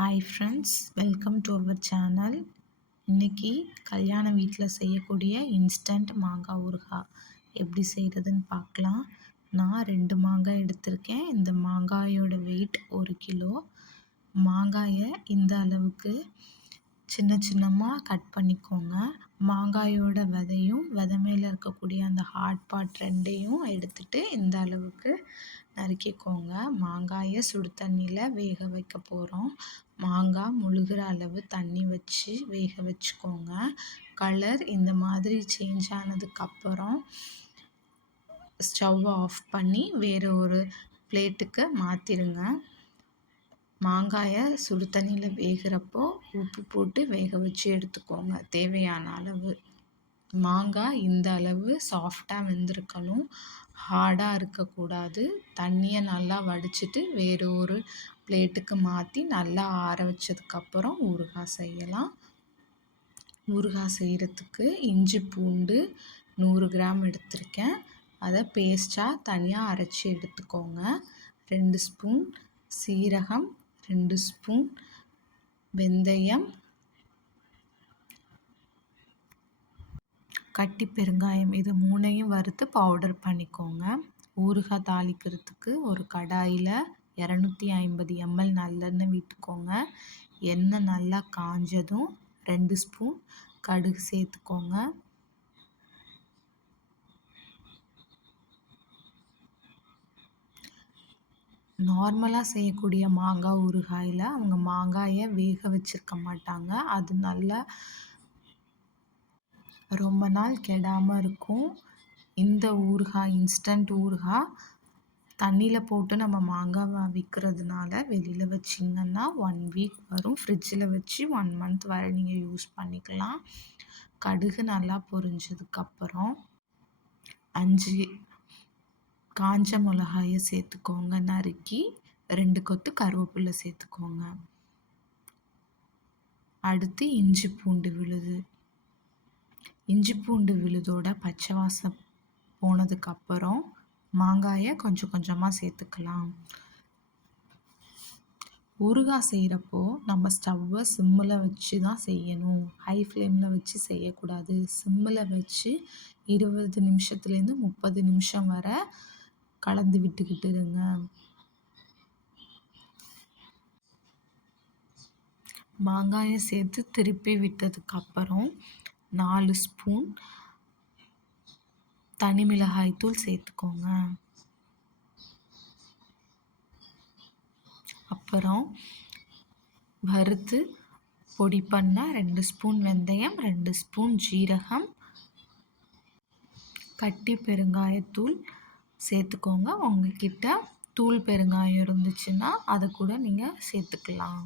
Hi friends, welcome to our channel. இன்றைக்கி கல்யாண வீட்டில் செய்யக்கூடிய இன்ஸ்டன்ட் மாங்காய் ஊறுகாய் எப்படி செய்கிறதுன்னு பார்க்கலாம். நான் 2 மாங்காய் எடுத்திருக்கேன். இந்த மாங்காயோட வெயிட் 1 கிலோ. மாங்காயை இந்த அளவுக்கு சின்ன சின்னமாக கட் பண்ணிக்கோங்க. மாங்காயோட விதையும் விதை மேலே இருக்கக்கூடிய அந்த ஹார்ட் பார்ட் ரெண்டையும் எடுத்துட்டு இந்த அளவுக்கு நறுக்கிக்கோங்க. மாங்காயை சுடு தண்ணியில் வேக வைக்க போகிறோம். மாங்காய் முழுகிற அளவு தண்ணி வச்சு வேக வச்சுக்கோங்க. கலர் இந்த மாதிரி சேஞ்ச் ஆனதுக்கப்புறம் ஸ்டவ் ஆஃப் பண்ணி வேறு ஒரு பிளேட்டுக்கு மாற்றிடுங்க. மாங்காயை சுடு தண்ணியில் வேகிறப்போ உப்பு போட்டு வேக வச்சு எடுத்துக்கோங்க தேவையான அளவு. மாங்காய் இந்த அளவு சாஃப்டாக வெந்திருக்கணும், ஹார்டாக இருக்கக்கூடாது. தண்ணியை நல்லா வடிச்சிட்டு வேறு ஒரு பிளேட்டுக்கு மாற்றி நல்லா ஆற வச்சதுக்கப்புறம் ஊறுகாய் செய்யலாம். ஊறுகாய் செய்கிறதுக்கு இஞ்சி பூண்டு 100 கிராம் எடுத்திருக்கேன். அதை பேஸ்ட்டாக தனியாக அரைச்சி எடுத்துக்கோங்க. 2 ஸ்பூன் சீரகம், 2 ஸ்பூன் வெந்தயம், கட்டி பெருங்காயம், இது 3ஐயும் வறுத்து பவுடர் பண்ணிக்கோங்க. ஊறுகாய் தாளிக்கிறதுக்கு ஒரு கடாயில் 250 ml நல்லெண்ணெய் விட்டுக்கோங்க. எண்ணெய் நல்லா காஞ்சதும் 2 ஸ்பூன் கடுகு சேர்த்துக்கோங்க. நார்மலாக செய்யக்கூடிய மாங்காய் ஊறுகாயில் அவங்க மாங்காயை வேக வச்சுருக்க மாட்டாங்க. அது நல்லா ரொம்ப நாள் கெடாமல் இருக்கும். இந்த ஊறுகாய் இன்ஸ்டன்ட் ஊறுகாய் தண்ணியில் போட்டு நம்ம மாங்காவை விற்கிறதுனால வெளியில் வச்சிங்கன்னா 1 வீக் வரும். ஃப்ரிட்ஜில் வச்சு 1 மந்த் வரை நீங்கள் யூஸ் பண்ணிக்கலாம். கடுகு நல்லா பொரிஞ்சதுக்கப்புறம் 5 காஞ்ச மிளகாயை சேர்த்துக்கோங்க. நறுக்கி 2 கொத்து கருவேப்பிலை சேர்த்துக்கோங்க. அடுத்து இஞ்சி பூண்டு விழுது. இஞ்சி பூண்டு விழுதோட பச்சை வாசம் போனதுக்கப்புறம் மாங்காயை கொஞ்சம் கொஞ்சமாக சேர்த்துக்கலாம். ஊறுகாய் செய்கிறப்போ நம்ம ஸ்டவ்வை சிம்மில் வச்சு தான் செய்யணும். ஹை ஃப்ளேமில் வச்சு செய்யக்கூடாது. சிம்மில் வச்சு 20 நிமிஷத்துலேருந்து 30 நிமிஷம் வரை கலந்து விட்டுக்கிட்டு இருங்க. மாங்காயை சேர்த்து திருப்பி விட்டதுக்கப்புறம் 4 ஸ்பூன் தனி மிளகாய் தூள் சேர்த்துக்கோங்க. அப்புறம் வறுத்து பொடி பண்ண 2 ஸ்பூன் வெந்தயம், 2 ஸ்பூன் ஜீரகம், கட்டி பெருங்காயத்தூள் சேர்த்துக்கோங்க. உங்ககிட்ட தூள் பெருங்காயம் இருந்துச்சுன்னா அதை கூட நீங்கள் சேர்த்துக்கலாம்.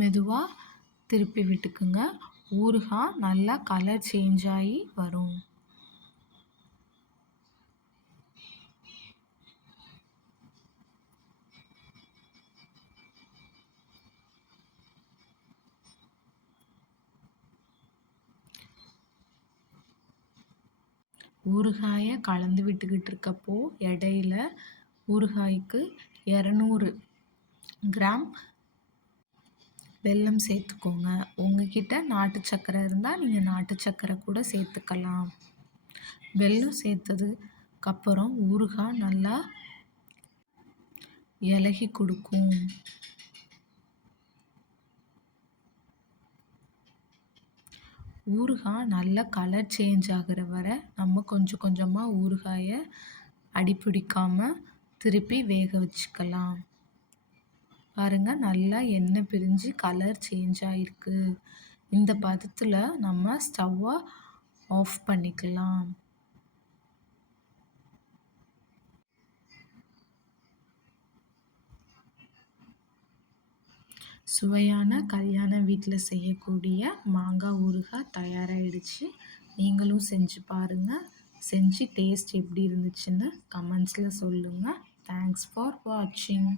மெதுவாக திருப்பி விட்டுக்குங்க. ஊறுகாய் நல்லா கலர் சேஞ்ச் ஆகி வரும். ஊறுகாயை கலந்து விட்டுக்கிட்டு இருக்கப்போ இடையில ஊறுகாய்க்கு 200 கிராம் வெல்லம் சேர்த்துக்கோங்க. உங்ககிட்ட நாட்டு சர்க்கரை இருந்தால் நீங்கள் நாட்டு சர்க்கரை கூட சேர்த்துக்கலாம். வெல்லம் சேர்த்ததுக்கப்புறம் ஊறுகாய் நல்லா இலகி கொடுக்கும். ஊறுகாய் நல்லா கலர் சேஞ்ச் ஆகிற வரை நம்ம கொஞ்சம் கொஞ்சமாக ஊறுகாயை அடிப்பிடிக்காமல் திருப்பி வேக வச்சுக்கலாம். பாருங்கள், நல்லா எண்ணெய் பிரிஞ்சு கலர் சேஞ்ச் ஆகிருக்கு. இந்த பதத்தில் நம்ம ஸ்டவ்வை ஆஃப் பண்ணிக்கலாம். சுவையான கல்யாண வீட்டில் செய்யக்கூடிய மாங்காய் ஊறுகாய் தயாராகிடுச்சு. நீங்களும் செஞ்சு பாருங்கள். செஞ்சு டேஸ்ட் எப்படி இருந்துச்சுன்னு கமெண்ட்ஸில் சொல்லுங்கள். தேங்க்ஸ் ஃபார் வாட்சிங்.